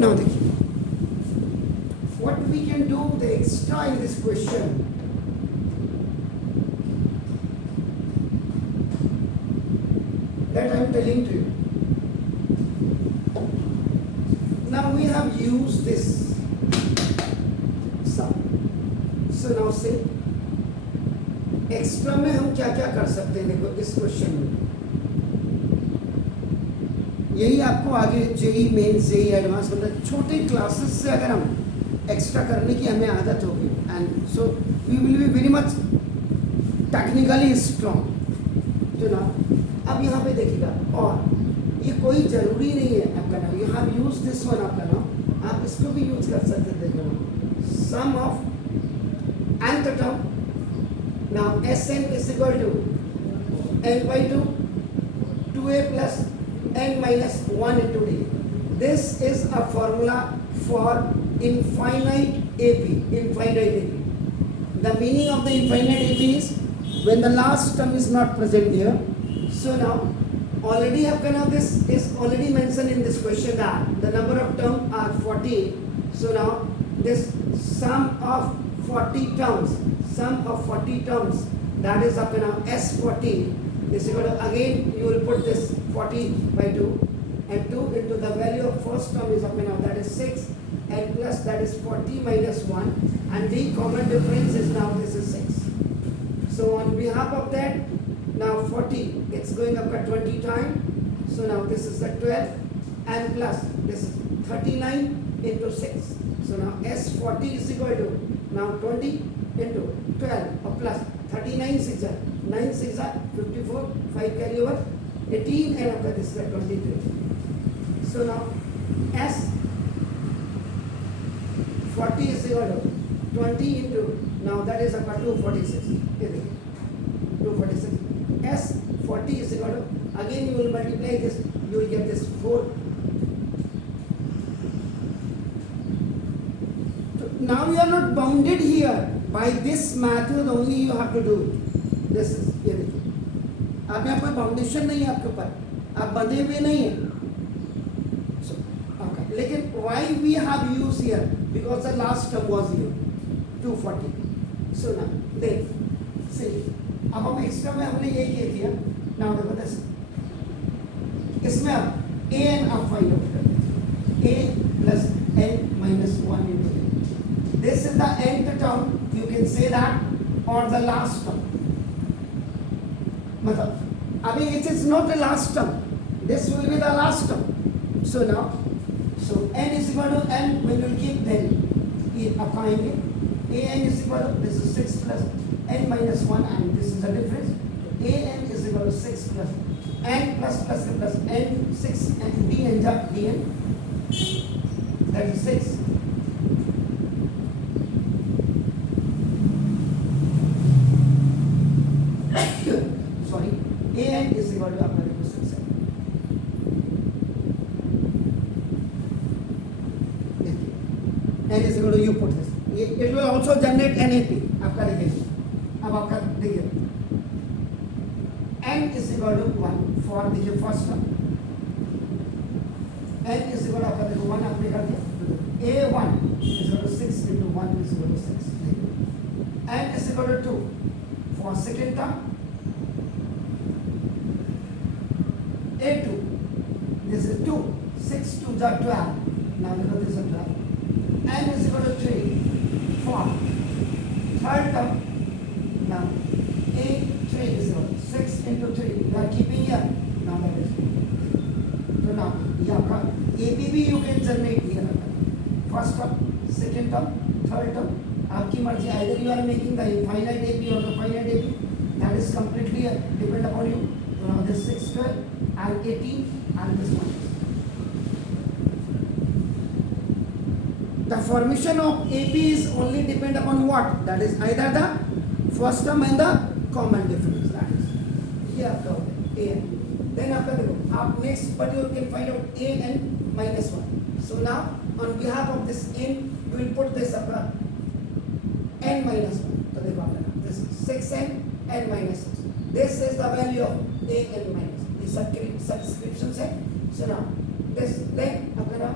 Now देखिए, what we can do the extra in this question. That I am telling to you. Now we have used this sum. So now say extra में हम क्या क्या कर सकते हैं. देखो इस क्वेश्चन में यही आपको आगे जेई मेंस जेई एडवांस मतलब छोटे क्लासेस से अगर हम एक्स्ट्रा करने की हमें आदत होगी and so we will be very much technically strong. तो ना अब यहाँ पे देखिएगा, और ये कोई ज़रूरी नहीं है आपका नाम. You have use this one आपका नाम, आप इसको भी यूज कर सकते हैं. देखो सम of nth term. Now Sn is equal to n by 2 2a plus n minus 1 into d. This is a formula for infinite AP. Infinite AP. The meaning of the infinite AP is when the last term is not present here. So now already आपका now this is already mentioned in this question that the number of terms are 40. So now this sum of 40 terms, sum of 40 terms, that is up now S40 is equal to, again you will put this 40 by 2 and 2 into the value of first term is up now, that is 6 and plus that is 40 minus 1 and the common difference is now this is 6. So on behalf of that, now 40 it's going up at 20 times. So now this is the 12 and plus this is 39 into 6. So now S40 is equal to now 20 into 12 or plus 39 6 are 9 6 are 54, 5 carry over 18 and after this is 23. So now S40 is equal to 20 into now that is about 246. 246. S40 is equal to, again you will multiply this, you will get this 4. Now you are not bounded here by this method only, you have to do it. This is ये देखिए, आप यहाँ कोई बाउंडेशन नहीं है आपके ऊपर, आप बंधे हुए नहीं हैं. So, okay. लेकिन why we have used here? Because the last term was here 240. So now देख see, अब हम एक्स्ट्रा में हमने ये किया किया. Now देखो this, इसमें अब a n आप फाइंड आउट करते हैं, a plus n minus 1 into a. This is the nth term, you can say that, or the last term. मतलब अभी it is not the last term, this will be the last term. So now, so n is equal to n, when you keep then ये आप कहेंगे a n is equal to, this is 6 plus n minus 1 and this is the difference. A n is equal to 6 plus n plus plus plus n 6 and d n jump d n, that is 6. an is equal to आपका देखो 6 है. n is equal to, you put this, it will also generate NAP आपका देखिए. अब आपका देखिए n is equal to 1 for देखिए first term, n is equal to आपका देखो 1 आपने कर दिया, a1 is equal to 6 into 1 is equal to 6. n is equal to 2 for second term, a2 this is 2, 6 2 is 12. Now look at this is 12. n is equal to 3 for third term. Now a3 is equal to 6 into 3, you are keeping here. Now that is, so now ये आपका ABB you can generate here. First term, second term, third term, आपकी मर्जी, either you are making the infinite AP or the finite AP, that is completely depend upon you. So now this 6 12 and 18 and this one. The formation of AP is only depend upon what? That is either the first term and the common difference. That is ये आपका हो गया an. Then आपका देखो आप next but you can find out a n minus 1. So now on behalf of this n you will put this आपका n minus 1. तो देखो आपका this 6n n minus 6. This is the value of a n minus. The subscription है. So now this then आपका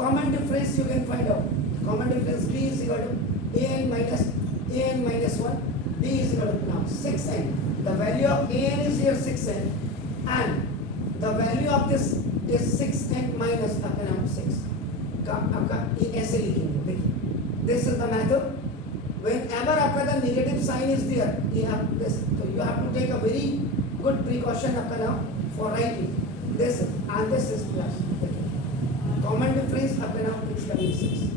common difference you can find out. Common difference b is equal to an minus 1, b is equal to now 6n. The value of an is here 6n and the value of this is 6n minus आपका नाम 6 का आपका ये ऐसे लिखेंगे देखिए. This is the method. Whenever आपका the negative sign is there, ये आप this, so you have to take a very good precaution आपका नाम for writing this and this is plus. Common difference आपका नाम is coming 6.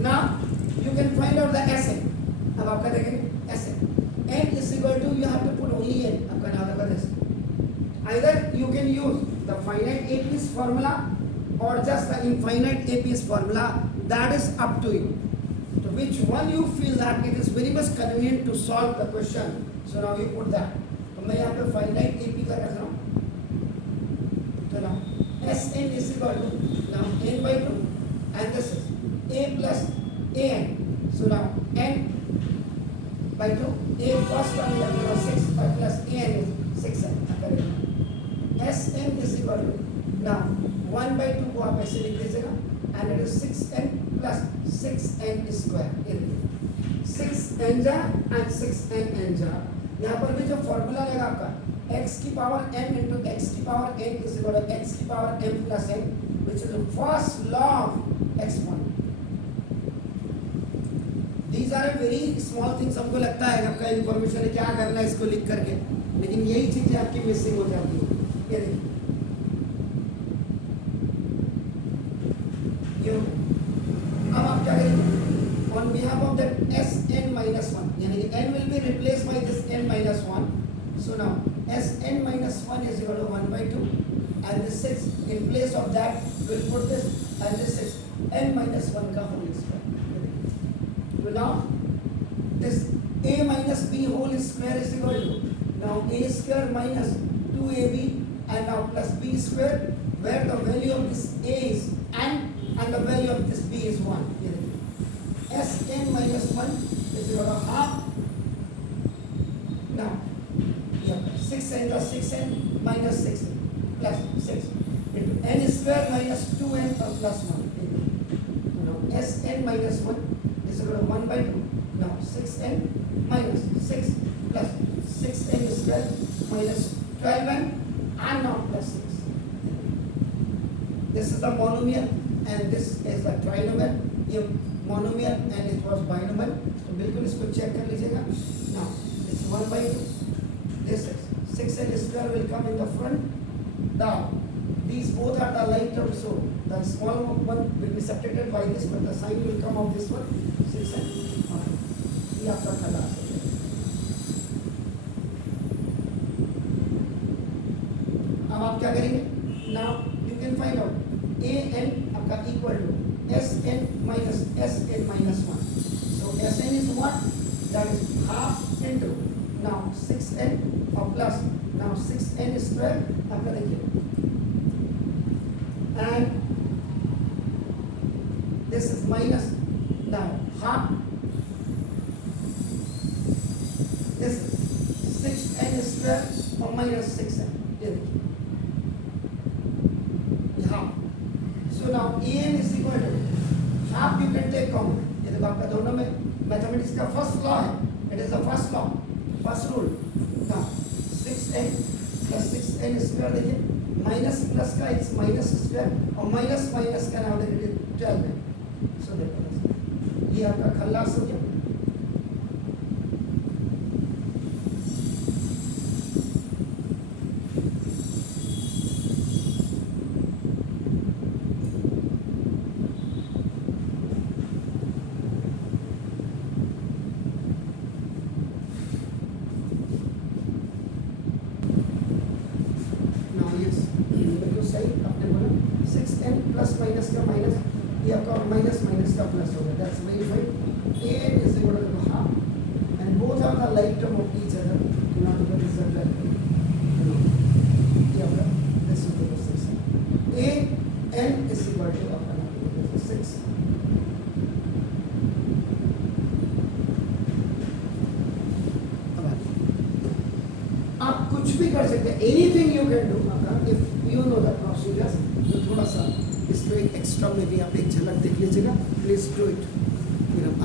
Now you can find out the Sn. अब आपका देखेंगे Sn. N is equal to you have to put only n. आपका नाम लगा this. Either you can use the finite AP's formula or just the infinite AP's formula. That is up to you. So which one you feel that it is very much convenient to solve the question. So now you put that. तो मैं यहाँ पे finite AP का रख रहा हूँ. तो now Sn is equal to now n by 2 and this is a plus an. So now n by 2 a first term is 6 plus an is 6n. Sn is equal to now 1 by 2 को आप ऐसे लिख लीजिएगा and it is 6n plus 6n square. 6n जा and 6n n जा. यहाँ पर भी जो फॉर्मूला रहेगा आपका x की पावर m into x की power n is equal to x की power m plus n which is the first law of exponent. These are a very small things. हमको लगता है आपका इन्फॉर्मेशन है क्या करना है इसको लिख करके, लेकिन यही चीजें आपकी मिसिंग हो जाती है. ये देखिए अब आप क्या करेंगे on behalf of that Sn minus 1 यानी कि n will be replaced by this n minus 1. So now Sn minus 1 is equal to 1 by 2 and this 6 in place of that we'll put this and this is n minus 1 का whole square. So now this a minus b whole square is equal to now a square minus 2ab and now plus b square where the value of this a is n and the value of this b is 1. Sn minus 1 is equal to half. Now, 6n plus 6n minus 6n plus 6 into n square minus 2n plus 1. Now, Sn minus 1 is equal to 1 by 2. Now, 6n minus 6 plus 6n square minus 12n and now plus 6. This is the monomial and this is the trinomial. ये monomial and it was binomial. तो बिल्कुल इसको check कर लीजिएगा. Now it's 1 by 2. This is 6n square will come in the front. Now these both are the like terms, so the small one will be subtracted by this, but the sign will come of this one 6n. ये आपका खलास है. अब आप क्या करेंगे? Now you can find out a n आपका equal to Sn minus 1. So Sn is what? That is half into now 6n or plus now 6n square आपका देखिए and this is minus now half this 6n square or minus 6n. ये देखिए half. So now an is equal to half you can take common. ये देखो आपका दोनों में mathematics का फर्स्ट लॉ है. It is the first law, first rule. Now 6n plus 6n square देखिए माइनस प्लस का इट्स माइनस स्क्वायर और माइनस माइनस का नाम देखिए 12 है. सो देखो ये आपका खल्लास हो गया. प्लस माइनस का माइनस ये आपका माइनस माइनस का प्लस होगा. That's very fine. a is equal to half and both are the like term of each other. Do not get this that ये आपका this is equal to 6. a n is equal to आपका 6. आप कुछ भी कर सकते हैं. Anything you can दूँ if you know the procedures, तो थोड़ा सा इसको एक एक्स्ट्रा में भी आप एक झलक देख लीजिएगा, प्लीज डू इट, फिर हम